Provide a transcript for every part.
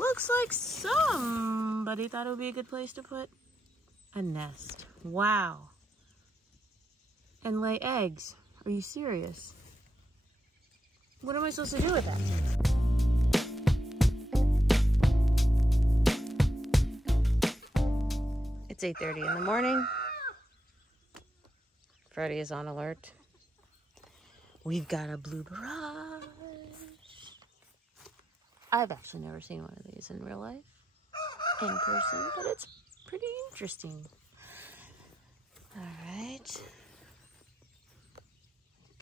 Looks like somebody thought it would be a good place to put a nest. Wow. And lay eggs. Are you serious? What am I supposed to do with that? It's 8:30 in the morning. Freddie is on alert. We've got a blue barrage. I've actually never seen one of these in real life, in person, but it's pretty interesting. All right.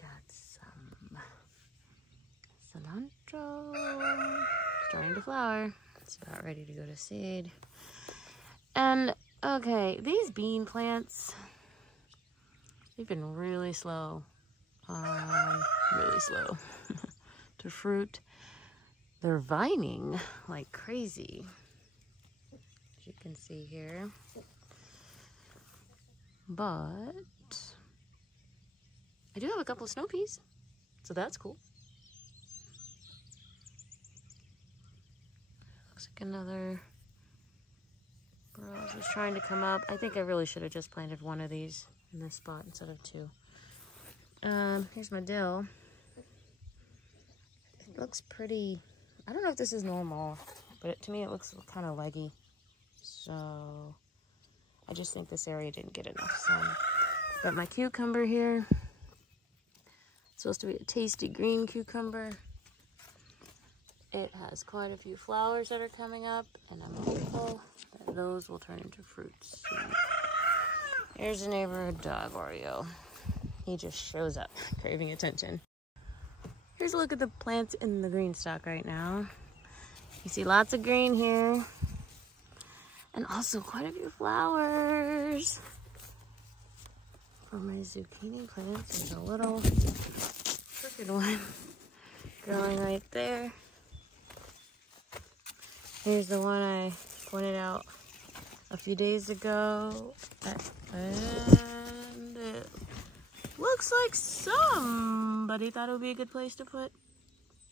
Got some cilantro. Starting to flower. It's about ready to go to seed. And, okay, these bean plants, they've been really slow to fruit. They're vining like crazy, as you can see here. But I do have a couple of snow peas, so that's cool. Looks like another rose was trying to come up. I think I really should have just planted one of these in this spot instead of two. Here's my dill. It looks pretty, I don't know if this is normal, but to me it looks kind of leggy. So I just think this area didn't get enough sun. Got my cucumber here. It's supposed to be a tasty green cucumber. It has quite a few flowers that are coming up, and I'm hopeful that those will turn into fruits soon. Here's a neighborhood dog, Oreo. He just shows up, craving attention. Here's a look at the plants in the green stock right now. You see lots of green here, and also quite a few flowers. For my zucchini plants, there's a little crooked one growing right there. Here's the one I pointed out a few days ago, and it looks like somebody thought it would be a good place to put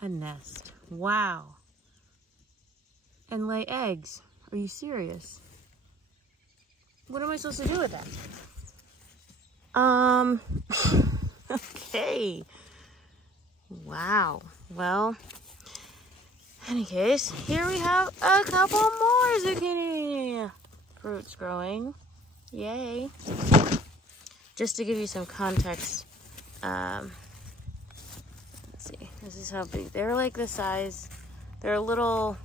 a nest. Wow. And lay eggs. Are you serious? What am I supposed to do with that? Okay. Wow. Well, in any case, here we have a couple more zucchini fruits growing. Yay. Just to give you some context, let's see, this is how big, they're like the size, they're a little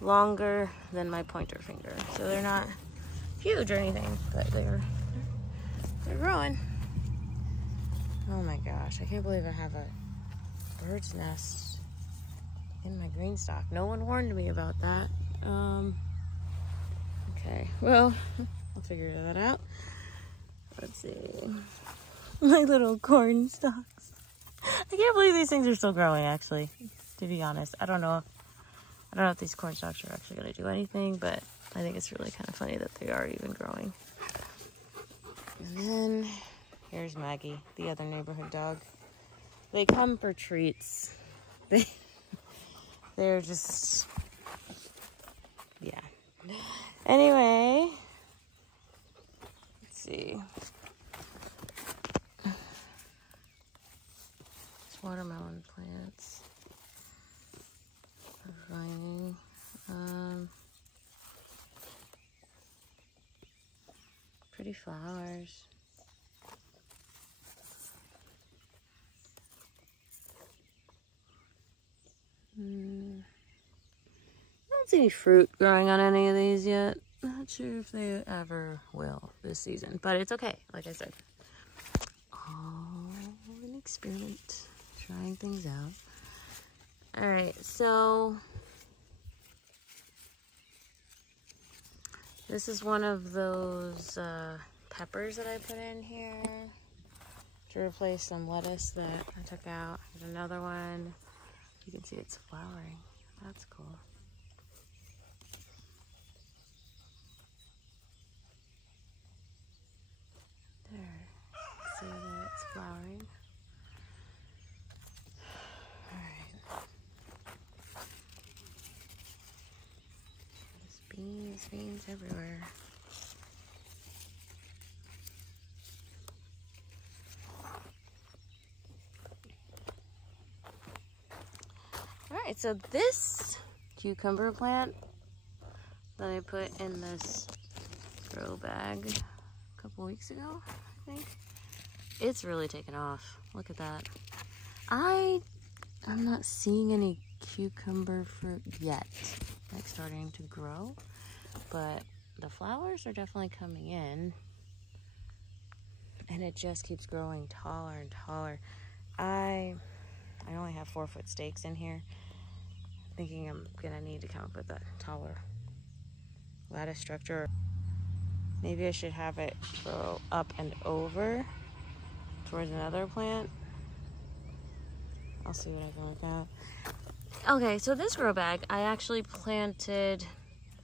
longer than my pointer finger, so they're not huge or anything, but they're growing. Oh my gosh, I can't believe I have a bird's nest in my green stock. No one warned me about that. Okay, well, I'll figure that out. Let's see. My little corn stalks. I can't believe these things are still growing, actually, to be honest. I don't know if these corn stalks are actually going to do anything, but I think it's really kind of funny that they are even growing. And then here's Maggie, the other neighborhood dog. They come for treats. They're just, yeah. Anyway, let's see. Watermelon plants are vining. Pretty flowers. I don't see any fruit growing on any of these yet. Not sure if they ever will this season, but it's okay, like I said. Oh, an experiment. Trying things out. All right, so this is one of those peppers that I put in here to replace some lettuce that I took out. There's another one. You can see it's flowering. That's cool. There. See that it's flowering. Beans, beans everywhere. Alright, so this cucumber plant that I put in this grow bag a couple weeks ago, I think, it's really taken off. Look at that. I'm not seeing any cucumber fruit yet, like starting to grow, but the flowers are definitely coming in, and it just keeps growing taller and taller. I only have 4-foot stakes in here. Thinking I'm gonna need to come up with a taller lattice structure. Maybe I should have it grow up and over towards another plant. I'll see what I can work out. Okay, so this grow bag, I actually planted,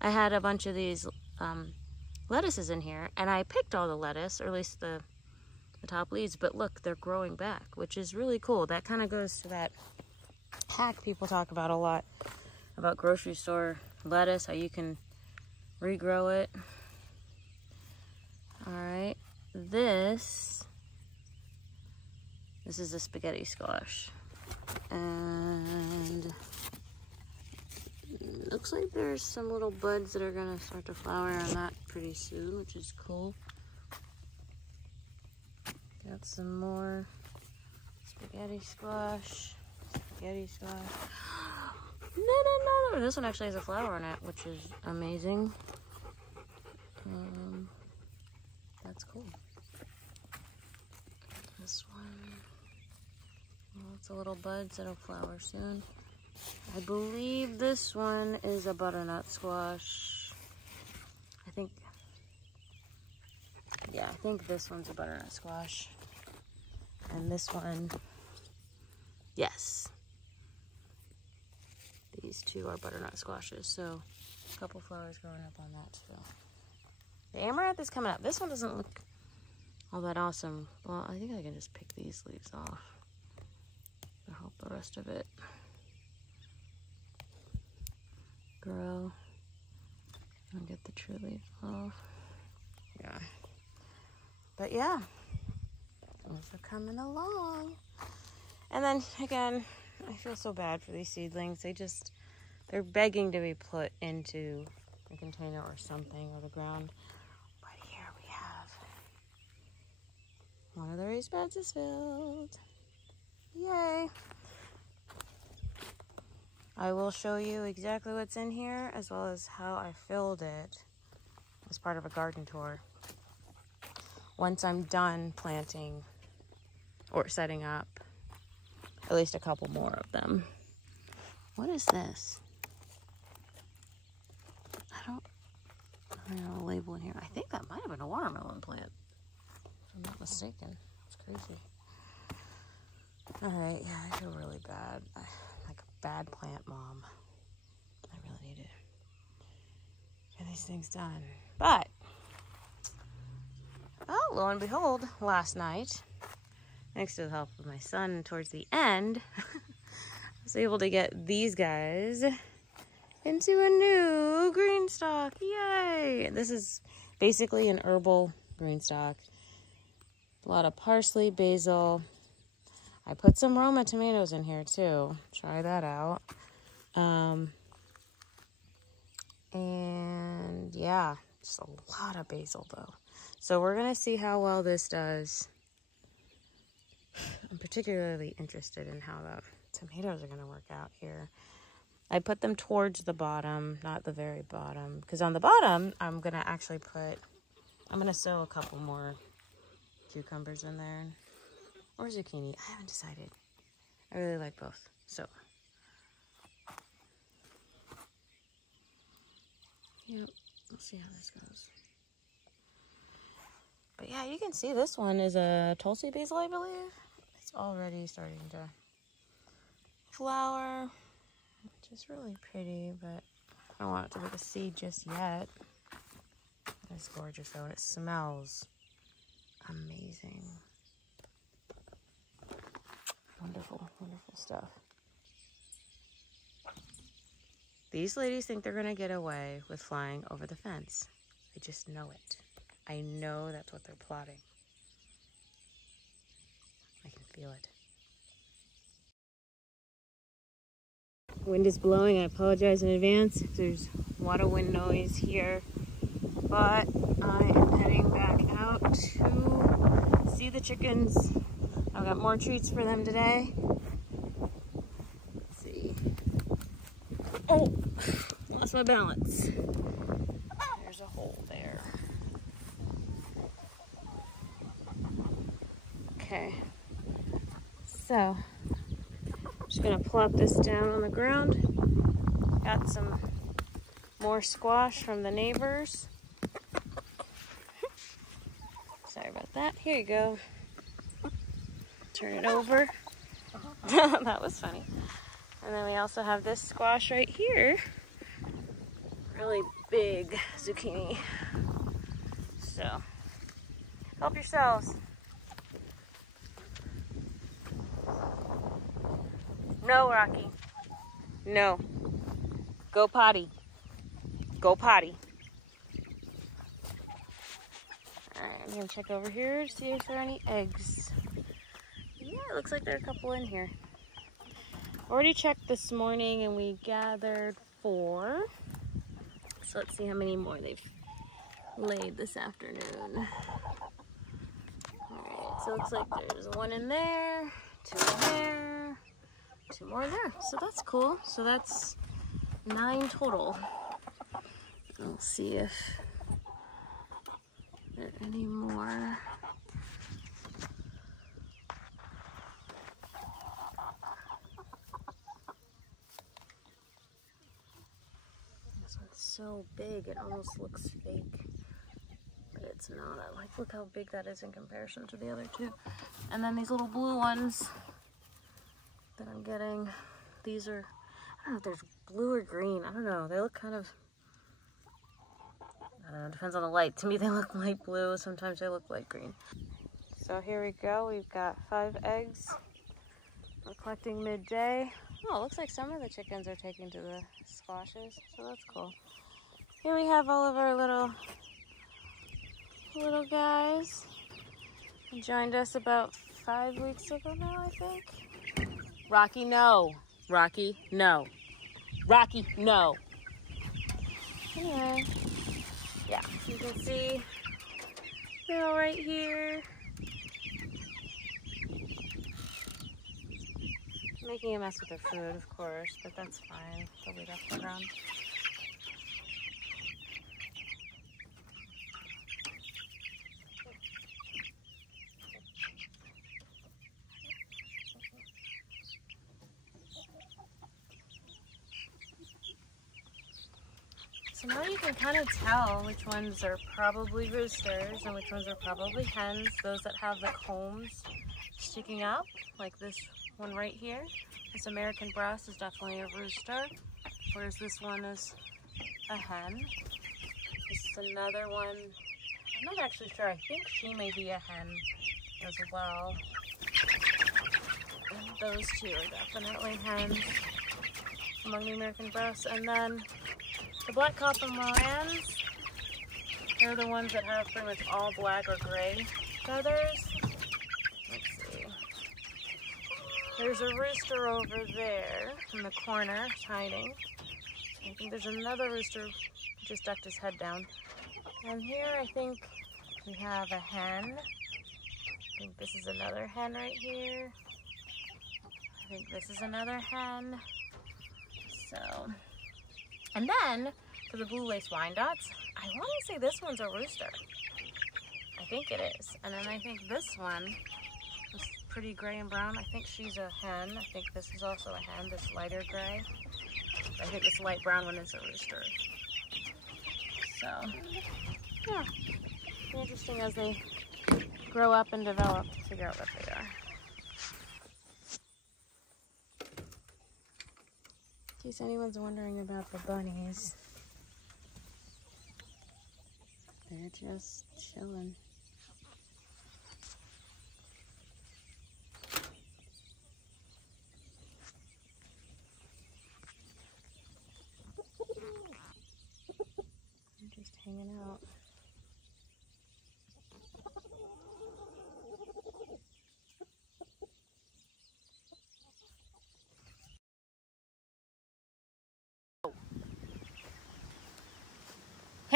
I had a bunch of these lettuces in here, and I picked all the lettuce, or at least the top leaves, but look, they're growing back, which is really cool. That kind of goes to that hack people talk about a lot, about grocery store lettuce, how you can regrow it. All right, this is a spaghetti squash, and it looks like there's some little buds that are gonna start to flower on that pretty soon, which is cool. Got some more spaghetti squash. Spaghetti squash. Another. This one actually has a flower on it, which is amazing. That's cool. This one. Lots of little buds that'll flower soon. I believe this one is a butternut squash. I think this one's a butternut squash. And this one, yes. These two are butternut squashes, so a couple flowers growing up on that too. The amaranth is coming up. This one doesn't look all that awesome. Well, I think I can just pick these leaves off to help the rest of it grow and get the true leaf off. Yeah. But yeah, things are coming along. And then again, I feel so bad for these seedlings. They're begging to be put into a container or something, or the ground. But here we have one of the raised beds is filled. Yay! I will show you exactly what's in here, as well as how I filled it as part of a garden tour once I'm done planting or setting up at least a couple more of them. What is this? I don't have a label in here. I think that might have been a watermelon plant, if I'm not mistaken. It's crazy. Alright, yeah, I feel really bad. Like a bad plant mom. I really need to get these things done. But, well, lo and behold, last night, thanks to the help of my son towards the end, I was able to get these guys into a new green stalk. Yay! This is basically an herbal green stalk. A lot of parsley, basil. I put some Roma tomatoes in here too. Try that out. And yeah, just a lot of basil though. So we're gonna see how well this does. I'm particularly interested in how the tomatoes are gonna work out here. I put them towards the bottom, not the very bottom, because on the bottom, I'm gonna sow a couple more cucumbers in there, or zucchini. I haven't decided. I really like both, so. Yep, we'll see how this goes. But yeah, you can see this one is a Tulsi basil, I believe. It's already starting to flower, which is really pretty, but I don't want it to be a seed just yet. It's gorgeous though, and it smells amazing. Wonderful, wonderful stuff. These ladies think they're gonna get away with flying over the fence. I just know it. I know that's what they're plotting. I can feel it. Wind is blowing. I apologize in advance. There's a lot of wind noise here. But I am heading back out to see the chickens. I've got more treats for them today. Let's see. Oh, lost my balance. There's a hole there. Okay. So, I'm just gonna plop this down on the ground. Got some more squash from the neighbors. Sorry about that. Here you go. Turn it over. That was funny. And then we also have this squash right here. Really big zucchini. So, help yourselves. No, Rocky. No. Go potty. Go potty. Alright, I'm gonna check over here to see if there are any eggs. Yeah, it looks like there are a couple in here. Already checked this morning and we gathered 4. So let's see how many more they've laid this afternoon. Alright, so it looks like there's 1 in there, 2 in there, 2 more in there. So that's cool. So that's 9 total. We'll see if there are any more. This one's so big, it almost looks fake, but it's not. I like, look how big that is in comparison to the other 2. And then these little blue ones that I'm getting, these are, I don't know if there's blue or green. I don't know. They look kind of, I don't know, it depends on the light. To me, they look light blue. Sometimes they look light green. So here we go. We've got 5 eggs. We're collecting midday. Oh, it looks like some of the chickens are taking to the squashes, so that's cool. Here we have all of our little guys. They joined us about 5 weeks ago now, I think. Rocky, no. Rocky, no. Rocky, no. Anyway, yeah, you can see they're all right here. Making a mess with their food, of course, but that's fine. They'll eat off the ground. So now you can kind of tell which ones are probably roosters and which ones are probably hens. Those that have the combs sticking up, like this one right here. This American breast is definitely a rooster, whereas this one is a hen. This is another one. I'm not actually sure. I think she may be a hen as well. And those 2 are definitely hens among the American breasts. And then the black copper Morans, they're the ones that have pretty much all black or gray feathers. Let's see. There's a rooster over there in the corner, hiding. I think there's another rooster who just ducked his head down. And here I think we have a hen. I think this is another hen right here. I think this is another hen. So, and then for the blue lace Wyandottes, I want to say this one's a rooster. I think it is. And then I think this one, this pretty gray and brown, I think she's a hen. I think this is also a hen, this lighter gray. I think this light brown one is a rooster. So, yeah, it's interesting as they grow up and develop to figure out what they are. In case anyone's wondering about the bunnies, they're just chilling.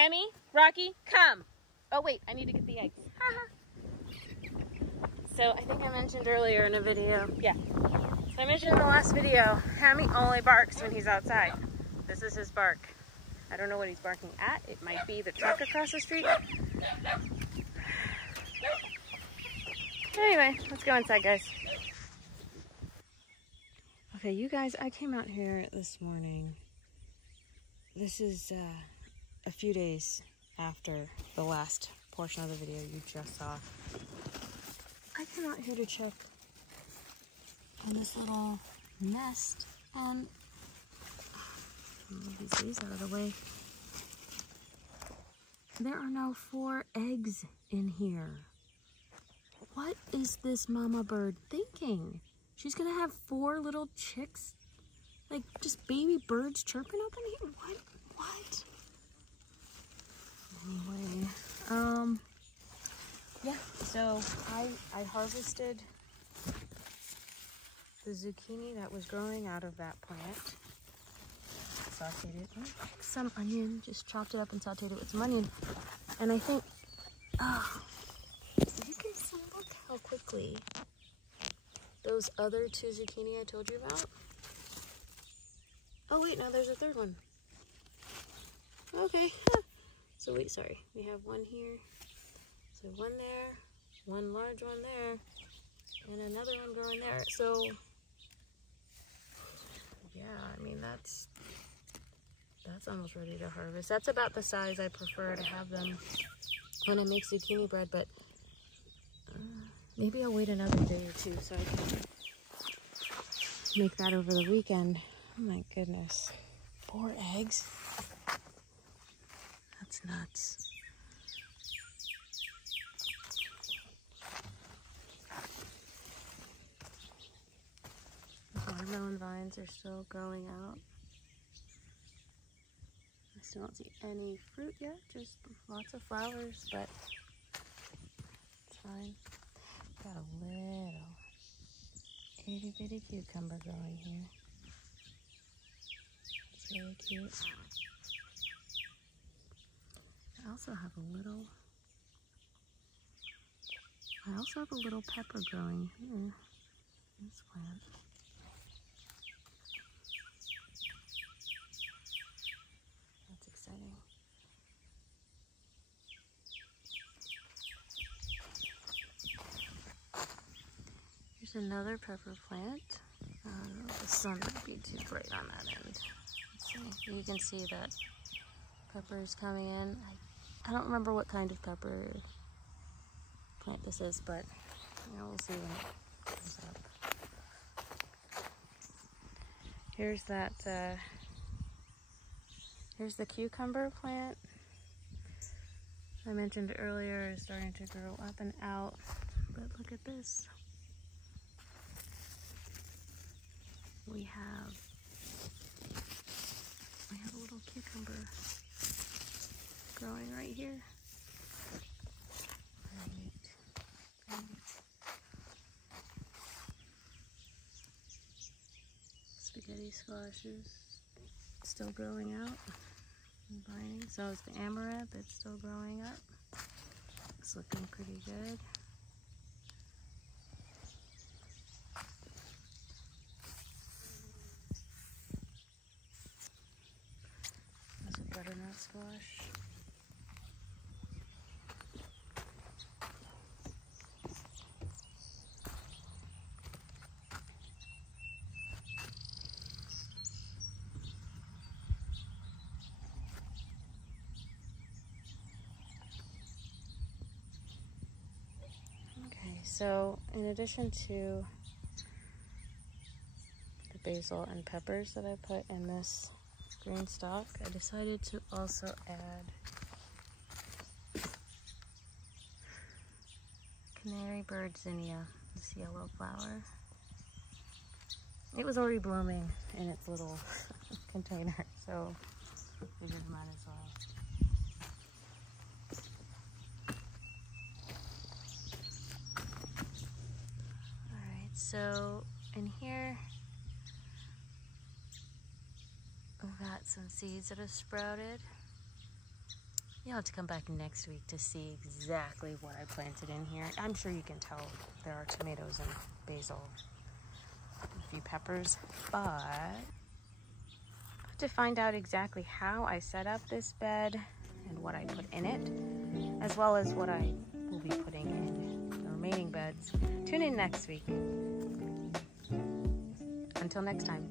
Hammy, Rocky, come. Oh wait, I need to get the eggs. So I think I mentioned earlier in a video, so I mentioned in the last video, Hammy only barks when he's outside. This is his bark. I don't know what he's barking at. It might be the truck across the street. Anyway, let's go inside, guys. Okay, you guys, I came out here this morning. This is a few days after the last portion of the video you just saw. I came out here to check on this little nest and move these leaves out of the way. There are now 4 eggs in here. What is this mama bird thinking? She's gonna have 4 little chicks? Like just baby birds chirping up in here? What? Anyway, yeah, so I harvested the zucchini that was growing out of that plant. Sauteed it with some onion, just chopped it up and sauteed it with some onion. And I think, you can see, look how quickly those other 2 zucchini I told you about. Oh wait, now there's a 3rd one. Okay, so wait, sorry, we have 1 here, so 1 there, 1 large one there, and another one growing there. So yeah, I mean that's almost ready to harvest. That's about the size I prefer to have them when I make zucchini bread, but maybe I'll wait another day or 2 so I can make that over the weekend. Oh my goodness, 4 eggs? That's nuts. The watermelon vines are still growing out. I still don't see any fruit yet, just lots of flowers, but it's fine. Got a little itty bitty cucumber growing here. It's really cute. I also have a little pepper growing here in this plant. That's exciting. Here's another pepper plant. The sun might be too bright on that end. Let's see. You can see that pepper is coming in. I don't remember what kind of pepper plant this is, but we'll see when it comes up. Here's that, here's the cucumber plant I mentioned earlier is starting to grow up and out, but look at this. We have a little cucumber growing right here. Great. Spaghetti squash is still growing out and vining. So is the amaranth, it's still growing up. It's looking pretty good. There's a butternut squash. So in addition to the basil and peppers that I put in this green stock, I decided to also add canary bird zinnia, this yellow flower. It was already blooming in its little container, so I figured might as well. So in here, we've got some seeds that have sprouted. You'll have to come back next week to see exactly what I planted in here. I'm sure you can tell there are tomatoes and basil, a few peppers, but to find out exactly how I set up this bed and what I put in it, as well as what I will be putting in the remaining beds, tune in next week. Until next time.